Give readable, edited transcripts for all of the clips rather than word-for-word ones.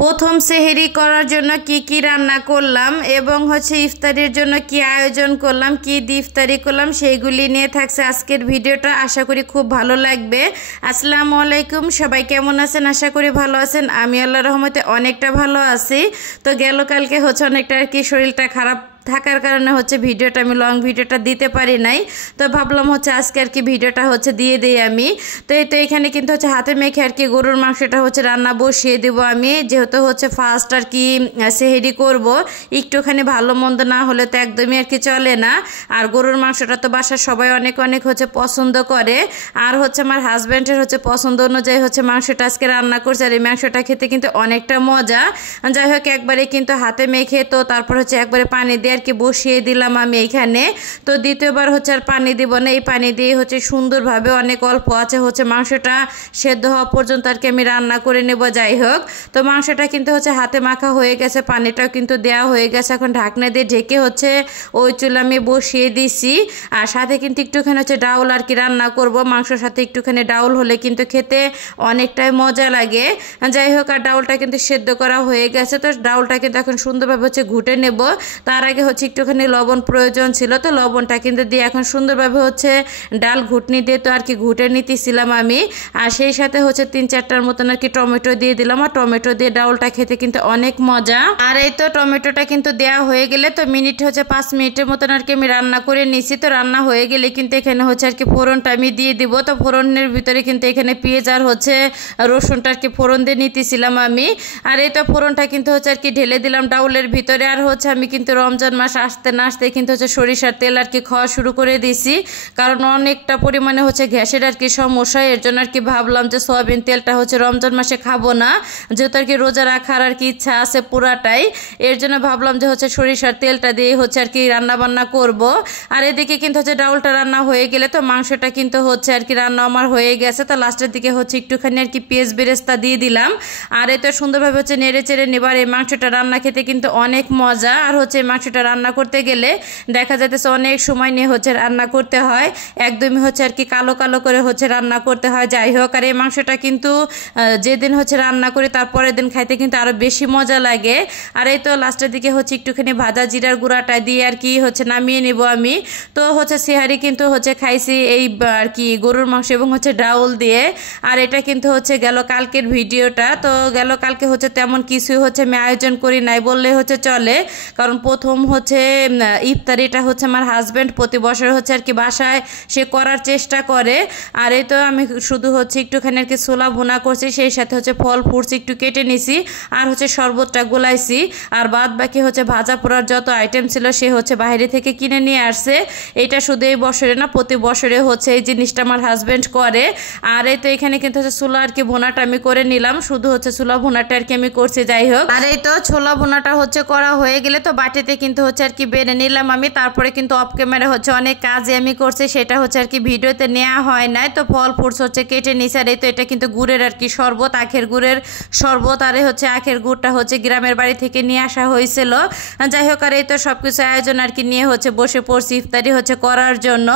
প্রথম সেহরি করার জন্য কি কি রান্না করলাম এবং ইফতারির জন্য কি আয়োজন করলাম, কি দিয়ে ইফতারি করলাম সেইগুলি নিয়ে থাকছে আজকের ভিডিওটা। আশা করি খুব ভালো লাগবে। আসসালামু আলাইকুম, সবাই কেমন আছেন? আশা করি ভালো আছেন। আমি আল্লাহর রহমতে অনেকটা ভালো আছি। তো গেল কালকে অনেকটা আর কি শরীরটা খারাপ থাকার কারণে ভিডিওটা আমি লং ভিডিওটা দিতে পারি নাই। তো ভাবলাম আজকে আর কি ভিডিওটা দিয়ে দিই আমি। তো এই তো এখানে কিন্তু হাতে মেখে আর কি গরুর মাংসটা রান্না বসিয়ে দেব আমি, যেহেতু ফার্স্ট আর কি সেহরি করব। একটুখানি ভালো মন্দ না হলে তো একদমই আর কি চলে না। আর গরুর মাংসটা তো বাসার সবাই অনেক অনেক পছন্দ করে। আর আমার হাজব্যান্ডের পছন্দ অনুযায়ী মাংসটা আজকে রান্না করছে। আর এই মাংসটা খেতে কিন্তু অনেকটা মজা। যাই হোক, একবারে কিন্তু হাতে মেখে তো তারপর একবারে পানি দিয়ে আর কি বসিয়ে দিলাম আমি এইখানে। তো দ্বিতীয়বার আর পানি দিব না, এই পানি দিয়ে সুন্দরভাবে অনেক অল্প আছে মাংসটা সেদ্ধ হওয়া পর্যন্ত আর কি আমি রান্না করে নেব। যাই হোক, তো মাংসটা কিন্তু হাতে মাখা হয়ে গেছে, পানিটাও কিন্তু দেওয়া হয়ে গেছে। এখন ঢাকনা দিয়ে ঢেকে ওই চুলা আমি বসিয়ে দিছি। আর সাথে কিন্তু একটুখানি ডাউল আর কি রান্না করব। মাংসের সাথে একটুখানি ডাউল হলে কিন্তু খেতে অনেকটাই মজা লাগে। যাই হোক, আর ডাউলটা কিন্তু সেদ্ধ করা হয়ে গেছে। তো ডাউলটা কিন্তু এখন সুন্দরভাবে ঘুটে নেব। তার আগে একটুখানি লবণ প্রয়োজন ছিল, তো লবণটা কিন্তু দিয়ে এখন সুন্দরভাবে ডাল ঘুটনি দিয়ে তো আর কি ঘুটে নিতেছিলাম আমি। আর সেই সাথে 3-4টার মতন আর কি টমেটো দিয়ে দিলাম। আর টমেটো দিয়ে ডাউলটা খেতে কিন্তু অনেক মজা। আর এই তো টমেটোটা কিন্তু দেওয়া হয়ে গেলে তো মিনিট 5 মিনিটের মতন আর কি আমি রান্না করে নিছি। তো রান্না হয়ে গেলে কিন্তু এখানে আর কি ফোড়নটা আমি দিয়ে দিব। তো ফোড়নের ভিতরে কিন্তু এখানে পেঁয়াজ আর রসুনটা আর কি ফোড়ন দিয়ে নিতেছিলাম আমি। আর এই তো ফোড়নটা কিন্তু আর কি ঢেলে দিলাম ডাউলের ভিতরে। আর আমি কিন্তু রমজান মাস আসতে না আসতে কিন্তু সরিষার তেল আর কি খাওয়া শুরু করে দিছি, কারণ অনেকটা পরিমাণে গ্যাসের আর কি সমস্যা। এর জন্য আর কি ভাবলাম যে সয়াবিন তেলটা রমজান মাসে খাবো না, যেহেতু আর কি রোজা রাখার আর কি ইচ্ছা আছে পুরাটাই। এর জন্য ভাবলাম যে সরিষার তেলটা দিয়ে আর কি রান্না বান্না করব। আর এদিকে কিন্তু ডাউলটা রান্না হয়ে গেলে তো মাংসটা কিন্তু আর কি রান্না আমার হয়ে গেছে। তো লাস্টের দিকে একটুখানি আর কি পেঁয়াজ বেরেস্তা দিয়ে দিলাম। আর এত সুন্দরভাবে নেড়ে চেড়ে নেবার। এই মাংসটা রান্না খেতে কিন্তু অনেক মজা। আর এই মাংসটা রান্না করতে গেলে দেখা যাইতেছে অনেক সময় নিয়ে রান্না করতে হয়, একদমই আর কি কালো কালো করে রান্না করতে হয়। যাই হোক, আর এই মাংসটা কিন্তু যেদিন রান্না করি তারপরের দিন খাইতে কিন্তু আরো বেশি মজা লাগে। আর এই তো লাস্টের দিকে একটুখানি ভাজা জিরার গুঁড়াটা দিয়ে আর কি নামিয়ে নেব আমি। তো সিহারি কিন্তু খাইছি এই আর কি গরুর মাংস এবং ডাউল দিয়ে। আর এটা কিন্তু গেল কালকের ভিডিওটা। তো গেল কালকে তেমন কিছুই আমি আয়োজন করি নাই বললে চলে, কারণ প্রথম ইফতারিটা আমার হাজব্যান্ড প্রতি বছর আর কি বাসায় সে করার চেষ্টা করে। আর এই তো আমি শুধু একটুখানি আর কি ছোলা ভুনা করছি, সেই সাথে ফল ফ্রুটস একটু কেটে নিছি। আর শরবতটা গোলাইছি। আর বাদ বাকি ভাজা পোড়ার যত আইটেম ছিল সে বাইরে থেকে কিনে নিয়ে আসছে। এটা শুধু এই বছরে না, প্রতি বছরে এই জিনিসটা আমার হাজব্যান্ড করে। আর এই তো এখানে কিন্তু ছোলা আর কি ভুনাটা আমি করে নিলাম, শুধু ছোলা ভুনাটা আর কি আমি করছি। যাই হোক, আর এই তো ছোলা ভুনাটা করা হয়ে গেলে তো বাটিতে কিন্তু আর কি বেড়ে নিলাম আমি। তারপরে কিন্তু অফ ক্যামেরা অনেক কাজে আমি করছি, সেটা আর কি ভিডিওতে নেওয়া হয় নাই। তো ফল ফ্রুটস কেটে নিছি। আর এই তো এটা কিন্তু গুড়ের আর কি শরবত, আখের গুড়ের শরবত। আর আখের গুড়টা গ্রামের বাড়ি থেকে নিয়ে আসা হয়েছিল। যাই হোক, আর এই তো সবকিছু আয়োজন আর কি নিয়ে বসে পড়ছি ইফতারি করার জন্য।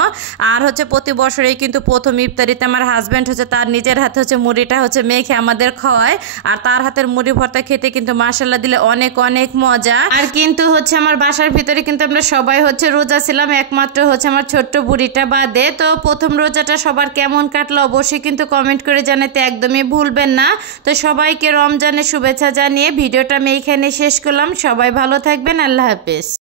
আর প্রতি বছরেই কিন্তু প্রথম ইফতারিতে আমার হাজব্যান্ড তার নিজের হাতে মুড়িটা মেখে আমাদের খাওয়ায়। আর তার হাতের মুড়ি ভর্তা খেতে কিন্তু মাশাআল্লাহ দিলে অনেক অনেক মজা। আর কিন্তু আমার বাসার ভিতরে কিন্তু আমরা সবাই রোজা ছিলাম, একমাত্র আমার ছোট্ট বুড়িটা বাদে। তো প্রথম রোজাটা সবার কেমন কাটলো অবশ্যই কিন্তু কমেন্ট করে জানাতে একদমই ভুলবেন না। তো সবাইকে রমজানের শুভেচ্ছা জানিয়ে ভিডিওটা আমি এইখানে শেষ করলাম। সবাই ভালো থাকবেন, আল্লাহ হাফেজ।